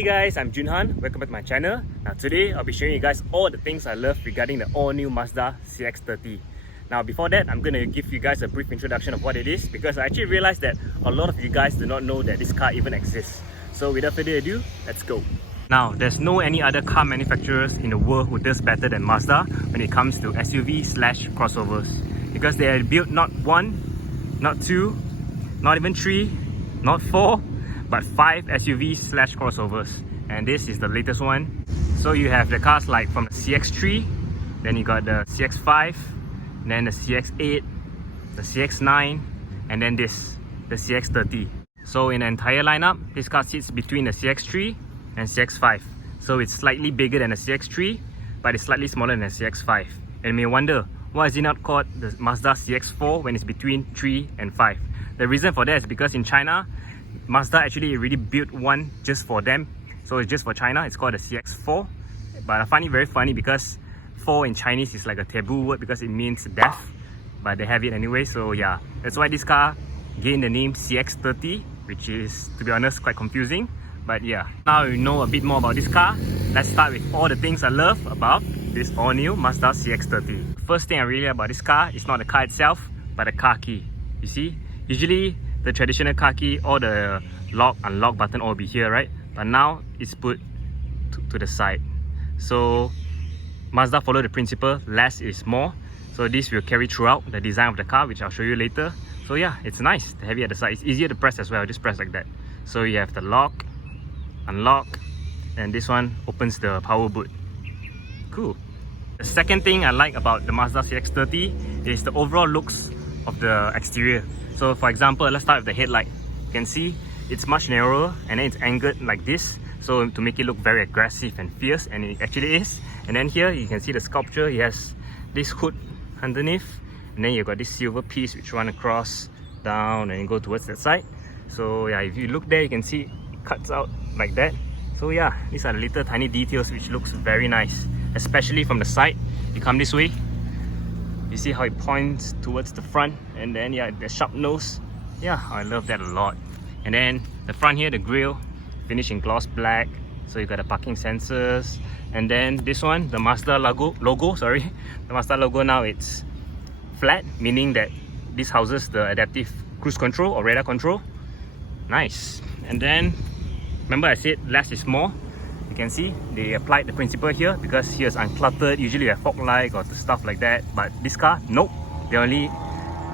Hey guys, I'm Junhan. Welcome back to my channel. Now today I'll be showing you guys all the things I love regarding the all-new Mazda CX-30. Now before that, I'm going to give you guys a brief introduction of what it is, because I actually realized that a lot of you guys do not know that this car even exists. So without further ado, let's go. Now there's no any other car manufacturers in the world who does better than Mazda when it comes to SUV/crossovers, because they are built not one, not two, not even three, not four, but 5 SUVs/crossovers, and this is the latest one. So you have the cars like from the CX-3, then you got the CX-5, then the CX-8, the CX-9, and then this, the CX-30. So in the entire lineup, this car sits between the CX-3 and CX-5. So it's slightly bigger than the CX-3, but it's slightly smaller than the CX-5. And you may wonder, why is it not called the Mazda CX-4 when it's between 3 and 5? The reason for that is because in China, Mazda actually already built one just for them, so it's just for China. It's called the CX-4, but I find it very funny because 4 in Chinese is like a taboo word because it means death, but they have it anyway. So yeah, that's why this car gained the name CX-30, which is, to be honest, quite confusing. But yeah, now you know a bit more about this car. Let's start with all the things I love about this all-new Mazda CX-30. First thing I really like about this car is not the car itself, but the car key. You see, usually the traditional car key, all the lock, unlock button all will be here, right? But now it's put to the side. So Mazda follow the principle, less is more. So this will carry throughout the design of the car, which I'll show you later. So yeah, it's nice to have it at the side. It's easier to press as well, just press like that. So you have the lock, unlock, and this one opens the power boot. Cool. The second thing I like about the Mazda CX-30 is the overall looks of the exterior. So for example, let's start with the headlight. You can see it's much narrower and then it's angled like this, so to make it look very aggressive and fierce, and it actually is. And then here you can see the sculpture. It has this hood underneath, and then you've got this silver piece which run across, down, and go towards that side. So yeah, if you look there, you can see it cuts out like that. So yeah, these are the little tiny details which looks very nice, especially from the side. You come this way, you see how it points towards the front, and then yeah, the sharp nose. Yeah, I love that a lot. And then the front here, the grille, finished in gloss black. So you got the parking sensors. And then this one, the Mazda logo, sorry. The Mazda logo now, it's flat, meaning that this houses the adaptive cruise control or radar control. Nice. And then, remember I said less is more. You can see they applied the principle here because here's uncluttered. Usually you have fog light or stuff like that, but this car, nope, they only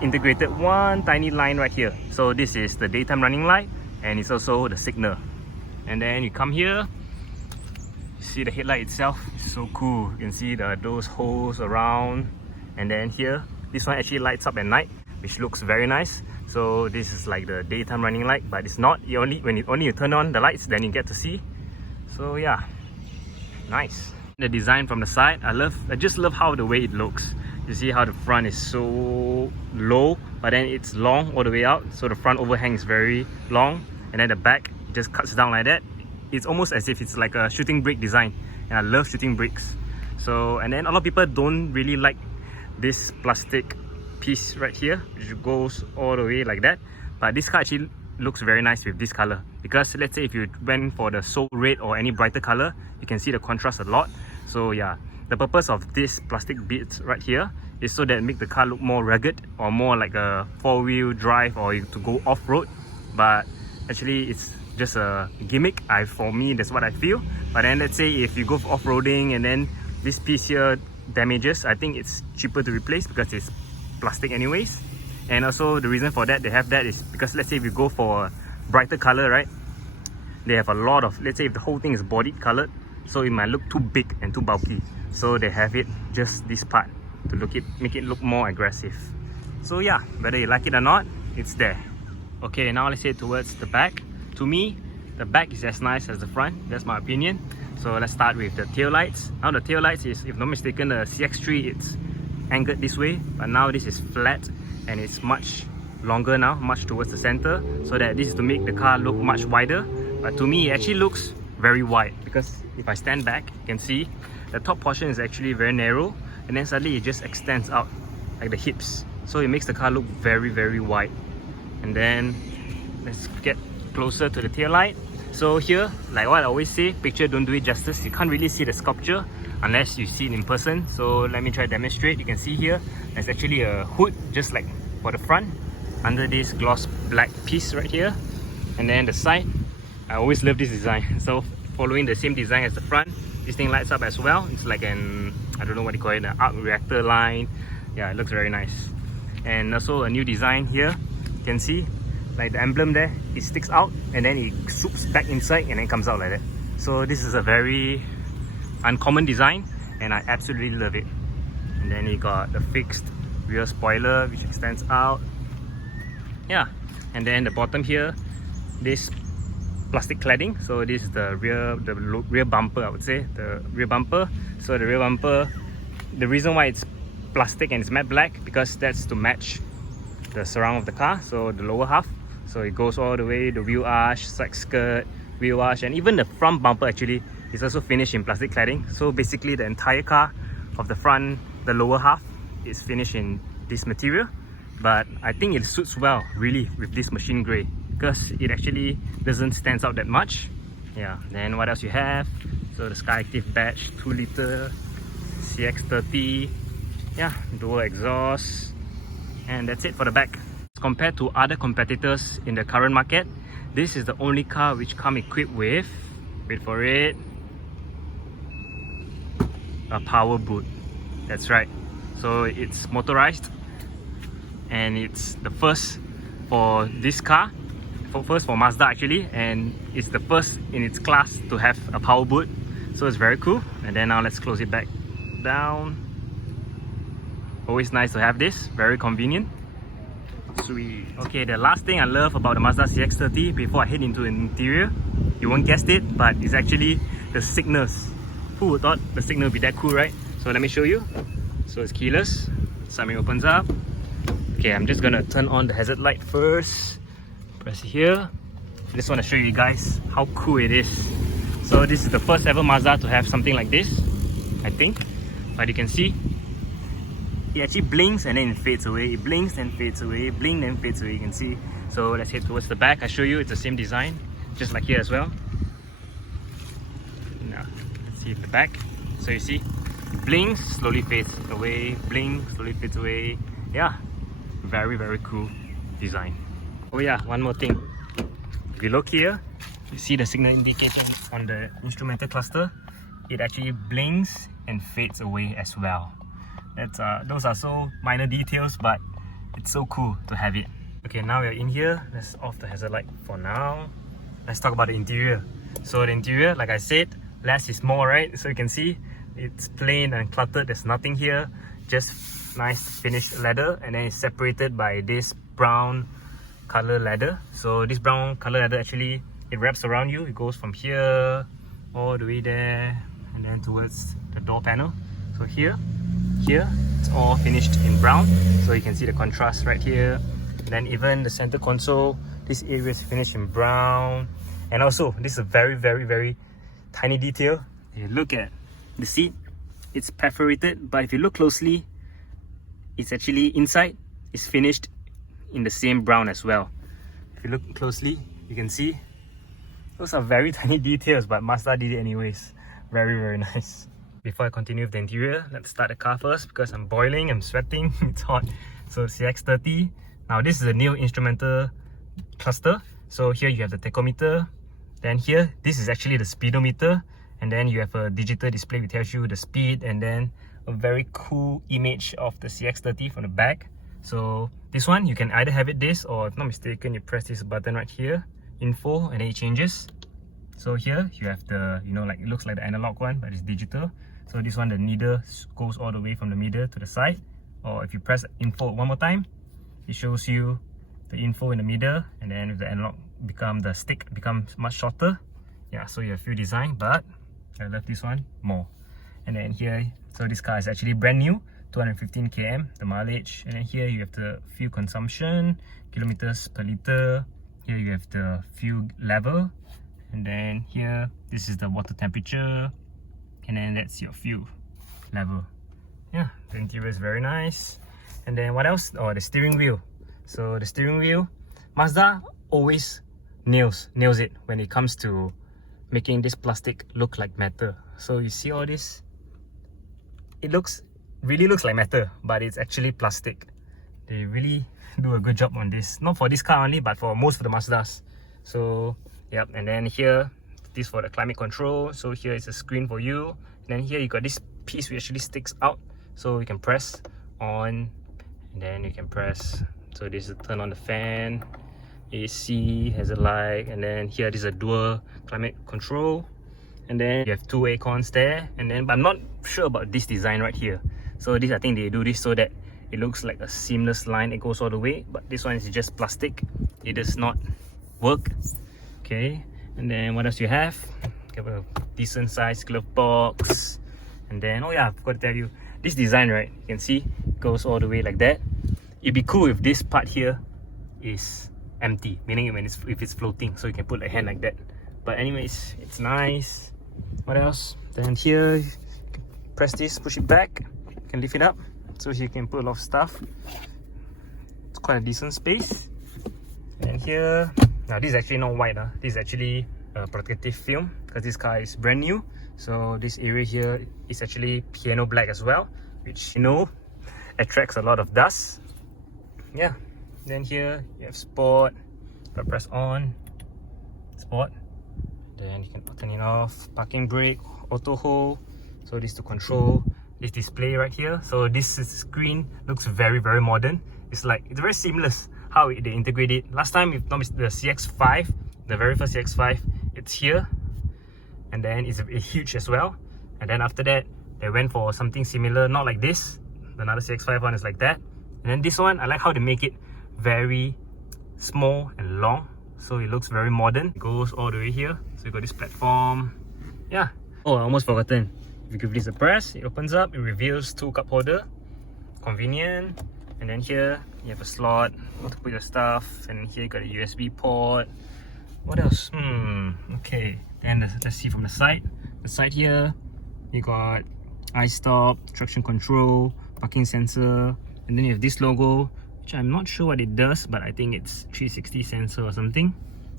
integrated one tiny line right here. So this is the daytime running light, and it's also the signal. And then you come here, you see the headlight itself. It's so cool. You can see those holes around, and then here this one actually lights up at night, which looks very nice. So this is like the daytime running light, but it's not. You only when you turn on the lights, then you get to see. So yeah, nice. The design from the side, I just love how the way it looks. You see how the front is so low, but then it's long all the way out. So the front overhang is very long, and then the back just cuts down like that. It's almost as if it's like a shooting brake design, and I love shooting brakes. So, and then a lot of people don't really like this plastic piece right here, which goes all the way like that. But this car actually looks very nice with this color, because let's say if you went for the soul red or any brighter color, you can see the contrast a lot. So yeah, the purpose of this plastic bits right here is so that make the car look more rugged, or more like a 4-wheel drive, or to go off-road. But actually it's just a gimmick. For me, that's what I feel. But then let's say if you go off-roading and then this piece here damages, I think it's cheaper to replace because it's plastic anyways. And also the reason for that they have that is because let's say if you go for a brighter color, right, they have a lot of, let's say if the whole thing is body colored, so it might look too big and too bulky, so they have it just this part to make it look more aggressive. So yeah, whether you like it or not, it's there. Okay, now let's head towards the back. To me, the back is as nice as the front, that's my opinion. So let's start with the tail lights. Now the tail lights is, if not mistaken, the CX-3 it's angled this way, but now this is flat and it's much longer now, much towards the center, so that this is to make the car look much wider. But to me, it actually looks very wide, because if I stand back, you can see the top portion is actually very narrow, and then suddenly it just extends out like the hips, so it makes the car look very, very wide. And then let's get closer to the tail light. So here, like what I always say, picture don't do it justice. You can't really see the sculpture unless you see it in person. So let me try to demonstrate. You can see here, there's actually a hood just like for the front under this gloss black piece right here. And then the side, I always love this design. So following the same design as the front, this thing lights up as well. It's like an, I don't know what you call it, an arc reactor line. Yeah, it looks very nice. And also a new design here. You can see like the emblem there, it sticks out and then it swoops back inside and then comes out like that. So this is a very uncommon design and I absolutely love it. And then you got the fixed rear spoiler which extends out. Yeah, and then the bottom here, this plastic cladding. So this is the rear bumper, I would say, the rear bumper. So the rear bumper, the reason why it's plastic and it's matte black, because that's to match the surround of the car, so the lower half. So it goes all the way, the wheel arch, side skirt, wheel arch, and even the front bumper actually is also finished in plastic cladding. So basically the entire car of the front, the lower half, is finished in this material. But I think it suits well really with this machine grey because it actually doesn't stand out that much. Yeah, then what else you have? So the SkyActiv badge, 2 liter CX-30. Yeah, dual exhaust, and that's it for the back. Compared to other competitors in the current market, this is the only car which comes equipped with, wait for it, a power boot. That's right. So it's motorized and it's the first for this car, first for Mazda actually, and it's the first in its class to have a power boot. So it's very cool. And then now let's close it back down. Always nice to have this, very convenient. Sweet. Okay, the last thing I love about the Mazda CX-30 before I head into the interior, you won't guess it, but it's actually the signals. Who would thought the signal would be that cool, right? So let me show you. So it's keyless, side mirror opens up. Okay, I'm just gonna turn on the hazard light first. Press it here. I just want to show you guys how cool it is. So this is the first ever Mazda to have something like this, I think. But you can see it actually blinks and then it fades away. It blinks and fades away, blink and fades away, you can see. So let's head towards the back. I show you it's the same design, just like here as well. Now, let's see the back. So you see, blinks, slowly fades away, blink, slowly fades away. Yeah, very, very cool design. Oh yeah, one more thing. If you look here, you see the signal indicator on the instrumental cluster. It actually blinks and fades away as well. Those are so minor details, but it's so cool to have it. Okay, now we're in here. Let's off the hazard light for now. Let's talk about the interior. So the interior, like I said, less is more, right? So you can see it's plain and cluttered. There's nothing here, just nice finished leather, and then it's separated by this brown color leather. So this brown color leather actually, it wraps around you. It goes from here all the way there and then towards the door panel. So here it's all finished in brown, so you can see the contrast right here. And then even the center console, this area is finished in brown. And also this is a very, very, very tiny detail. If you look at the seat, it's perforated, but if you look closely, it's actually inside is finished in the same brown as well. If you look closely, you can see those are very tiny details, but Mazda did it anyways. Very, very nice. Before I continue with the interior, let's start the car first because I'm boiling, I'm sweating, it's hot. So CX-30. Now this is a new instrumental cluster. So here you have the tachometer. Then here, this is actually the speedometer. And then you have a digital display which tells you the speed, and then a very cool image of the CX-30 from the back. So this one, you can either have it this, or if not mistaken, you press this button right here, info, and then it changes. So here you have the, like it looks like the analog one, but it's digital. So this one, the needle goes all the way from the middle to the side. Or if you press info one more time, it shows you the info in the middle, and then with the analog the stick becomes much shorter. Yeah, so you have few design, but I love this one more. And then here, so this car is actually brand new, 215 km, the mileage. And then here you have the fuel consumption, kilometers per liter. Here you have the fuel level. And then here, this is the water temperature. And then that's your fuel level. Yeah, the interior is very nice. And then what else? Oh, the steering wheel. So the steering wheel, Mazda always nails it when it comes to making this plastic look like metal. So you see all this, it really looks like metal, but it's actually plastic. They really do a good job on this, not for this car only, but for most of the Mazdas. So yep, and then here, this for the climate control. So here is a screen for you, and then here you got this piece which actually sticks out, so you can press on, and then you can press. So this is turn on the fan, AC has a light, and then here this is a dual climate control, and then you have two aircons there. And then, but I'm not sure about this design right here. So this, I think they do this so that it looks like a seamless line, it goes all the way, but this one is just plastic, it does not work. Okay, and then what else you have? You have a decent sized glove box, and then oh yeah, I forgot to tell you, this design, right, you can see it goes all the way like that. It'd be cool if this part here is empty, meaning if it's floating, so you can put a hand like that. But anyways, it's nice. What else? Then here, you can press this, push it back, you can lift it up, so you can put a lot of stuff. It's quite a decent space. And here, now this is actually not white, this is actually a protective film because this car is brand new. So this area here is actually piano black as well, which you know attracts a lot of dust. Yeah, then here you have sport. If I press on, sport, then you can turn it off. Parking brake, auto hold. So this to control this display right here. So this screen looks very modern. It's very seamless how they integrate it. Last time, if not the CX-5, the very first CX-5, it's here, and then it's huge as well. And then after that, they went for something similar, not like this. Another CX-5 one is like that. And then this one, I like how they make it very small and long, so it looks very modern. It goes all the way here, so you got this platform. Yeah. Oh, I almost forgotten. If you give this a press, it opens up, it reveals 2 cup holder. Convenient. And then here you have a slot to put your stuff, and here you got a USB port. What else? Okay. Then let's see from the side. The side here, you got iStop, traction control, parking sensor, and then you have this logo, which I'm not sure what it does, but I think it's 360 sensor or something.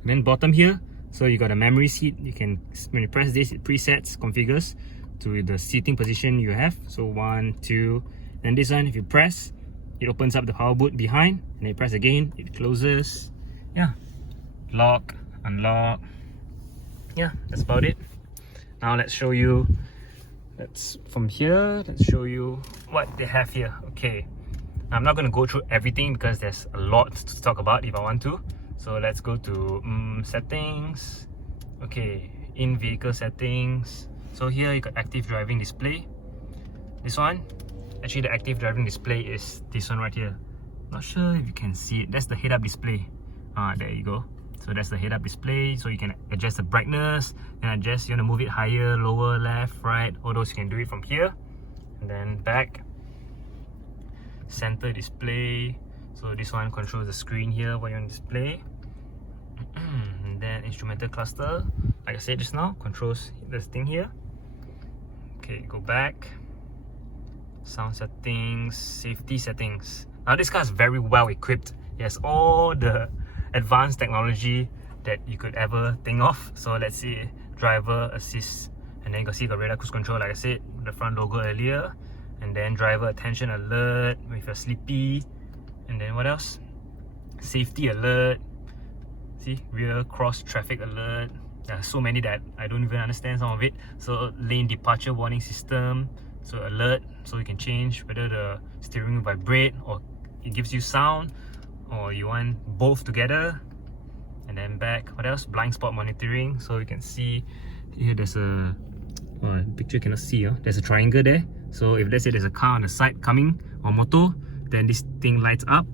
And then bottom here, so you got a memory seat. You can, when you press this, it presets, configures to the seating position you have. So 1, 2, then this one, if you press, it opens up the power boot behind, and then you press again, it closes. Yeah, lock, unlock. Yeah, that's about it. Now let's show you, let's show you what they have here. Okay, I'm not going to go through everything because there's a lot to talk about if I want to. So let's go to settings. Okay, in vehicle settings. So here you got active driving display. This one, actually the active driving display is this one right here. Not sure if you can see it. That's the head-up display. There you go. So that's the head-up display. So you can adjust the brightness and adjust, you want to move it higher, lower, left, right. All those you can do it from here. And then back. Center display. So this one controls the screen here what you want to display. And then instrumental cluster, like I said just now, controls this thing here. Okay, go back. Sound settings, safety settings. Now this car is very well equipped. It has all the advanced technology that you could ever think of. So let's see, driver assist, and then you can see the radar cruise control, like I said, the front logo earlier. And then driver attention alert if you're sleepy. And then what else? Safety alert. See, rear cross traffic alert. There are so many that I don't even understand some of it. So lane departure warning system. So alert, so you can change whether the steering will vibrate or it gives you sound, or you want both together. And then back, what else? Blind spot monitoring. So you can see here there's a picture cannot see. There's a triangle there. So if let's say there's a car on the side coming or motor, then this thing lights up.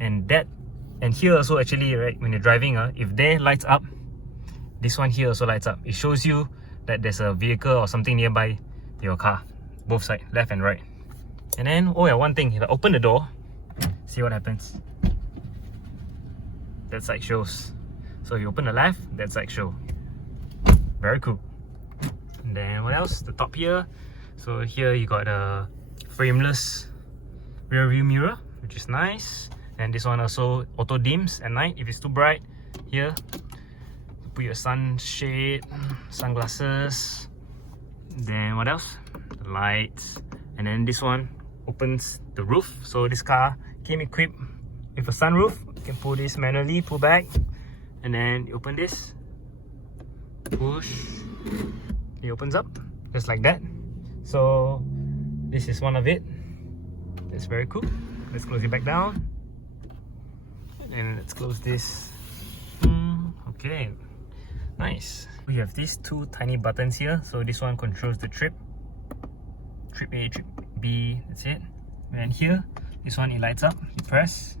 And here also actually, right, when you're driving, if there lights up, this one here also lights up. It shows you that there's a vehicle or something nearby your car, both sides, left and right. And then, oh yeah, one thing, if I open the door, see what happens. That side shows. So if you open the left, that side show. Very cool. And then what else? The top here. So here you got a frameless rear view mirror, which is nice. And this one also auto dims at night if it's too bright. Here, put your sunshade, sunglasses. Then what else? The lights. And then this one opens the roof. So this car came equipped with a sunroof. You can pull this manually, pull back, and then you open this, push, it opens up just like that. So this is one of it. It's very cool. Let's close it back down, and let's close this. Okay, nice. We have these two tiny buttons here. So this one controls the trip A, trip B, that's it. And here, this one, it lights up, you press.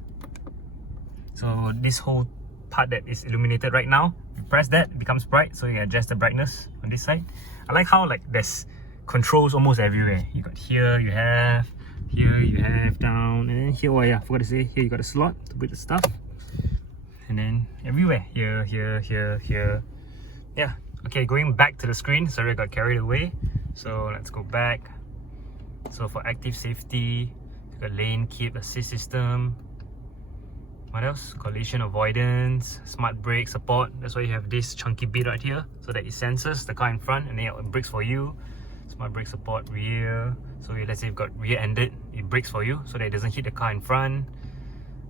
So this whole part that is illuminated right now, you press that, it becomes bright, so you can adjust the brightness on this side. I like how like there's controls almost everywhere. You got here, you have down, and then here, oh yeah, I forgot to say, here you got a slot to put the stuff. And then everywhere, here. Yeah, okay, going back to the screen, sorry I got carried away. So let's go back. So for active safety, you got lane keep assist system. What else? Collision avoidance, smart brake support. That's why you have this chunky bit right here, so that it senses the car in front and then it brakes for you. Smart brake support rear. So let's say you've got rear-ended, it brakes for you so that it doesn't hit the car in front.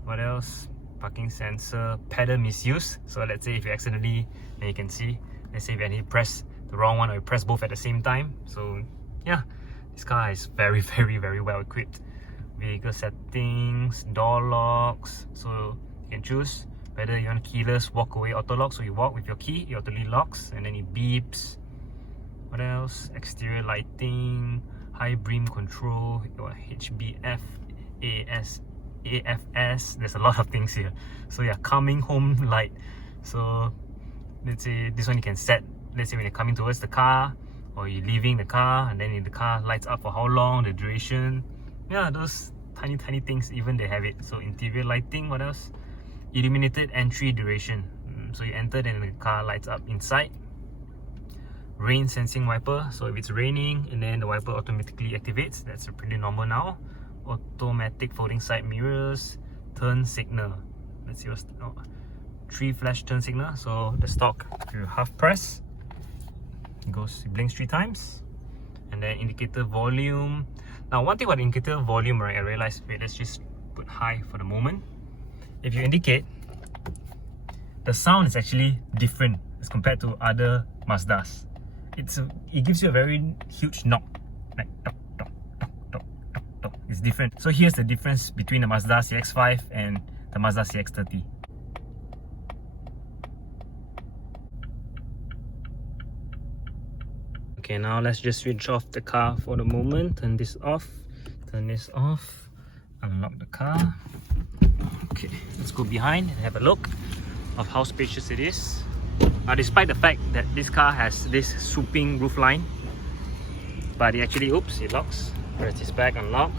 What else? Parking sensor, pedal misuse. So let's say if you accidentally, then you can see, let's say if you press the wrong one or you press both at the same time. So yeah, this car is very well equipped. Vehicle settings, door locks, so you can choose whether you want keyless, walk away, auto lock. So you walk with your key, it auto locks and then it beeps. What else? Exterior lighting, high beam control, your HBF, AFS. There's a lot of things here. So yeah, coming home light. So let's say this one you can set, let's say when you're coming towards the car or you're leaving the car, and then in the car lights up for how long, the duration. Yeah, those tiny things, even they have it. So interior lighting, what else? Illuminated entry duration. So you enter, then the car lights up inside. Rain sensing wiper, so if it's raining and then the wiper automatically activates, that's pretty normal now. Automatic folding side mirrors, turn signal. Let's see what's tree flash turn signal. So the stock, if you half press, it blinks 3 times. And then indicator volume. Now one thing about indicator volume, right, I realized, wait, let's just put high for the moment. If you indicate, the sound is actually different as compared to other Mazdas. It gives you a very huge knock, like tock, tock, tock, tock, tock, tock. It's different. So here's the difference between the Mazda CX-5 and the Mazda CX-30. Okay, now let's just switch off the car for the moment. Turn this off, unlock the car. Okay, let's go behind and have a look of how spacious it is. Now, despite the fact that this car has this swooping roofline, but it actually, oops, it locks. Press this back, unlock.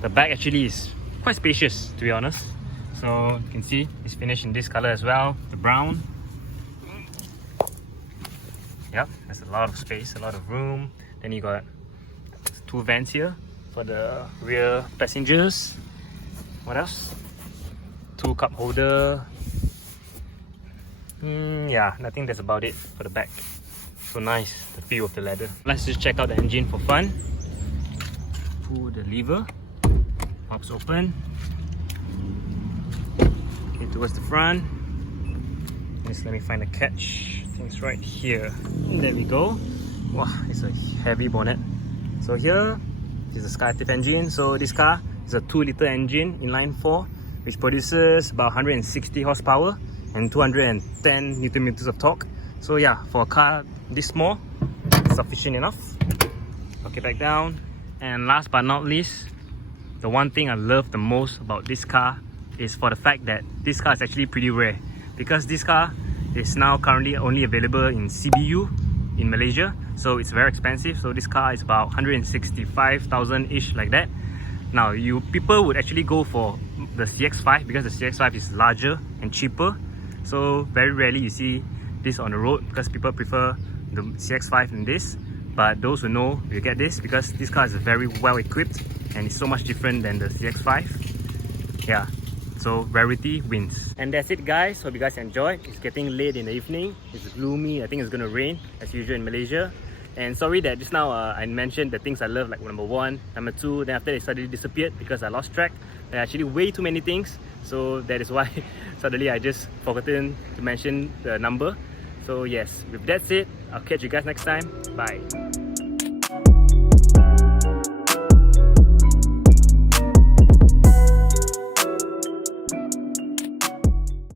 The back actually is quite spacious, to be honest. So you can see it's finished in this color as well, the brown. Yep, there's a lot of space, a lot of room. Then you got 2 vents here for the rear passengers. What else? 2 cup holder. Yeah, I think that's about it for the back. So nice, the feel of the leather. Let's just check out the engine for fun. Pull the lever, pops open. Okay, towards the front. Just let me find the catch. I think it's right here. And there we go. Wow, it's a heavy bonnet. So here is the SkyActiv engine. So this car is a 2-liter engine inline 4, which produces about 160 horsepower and 210 Newton meters of torque. So yeah, for a car this small, it's sufficient enough. Okay, back down. And last but not least, the one thing I love the most about this car is for the fact that this car is actually pretty rare, because this car is now currently only available in CBU in Malaysia, so it's very expensive. So this car is about 165,000 ish, like that. Now people would actually go for the CX-5 because the CX-5 is larger and cheaper. So very rarely you see this on the road because people prefer the CX-5 than this. But those who know will get this because this car is very well equipped and it's so much different than the CX-5. Yeah, So rarity wins. And that's it guys, hope you guys enjoyed. It's getting late in the evening, it's gloomy, I think it's gonna rain as usual in Malaysia. And sorry that just now I mentioned the things I love, like number 1, number 2, then after they suddenly disappeared because I lost track. There are actually way too many things, so that is why suddenly I just forgotten to mention the number. So yes, with that said, I'll catch you guys next time. Bye.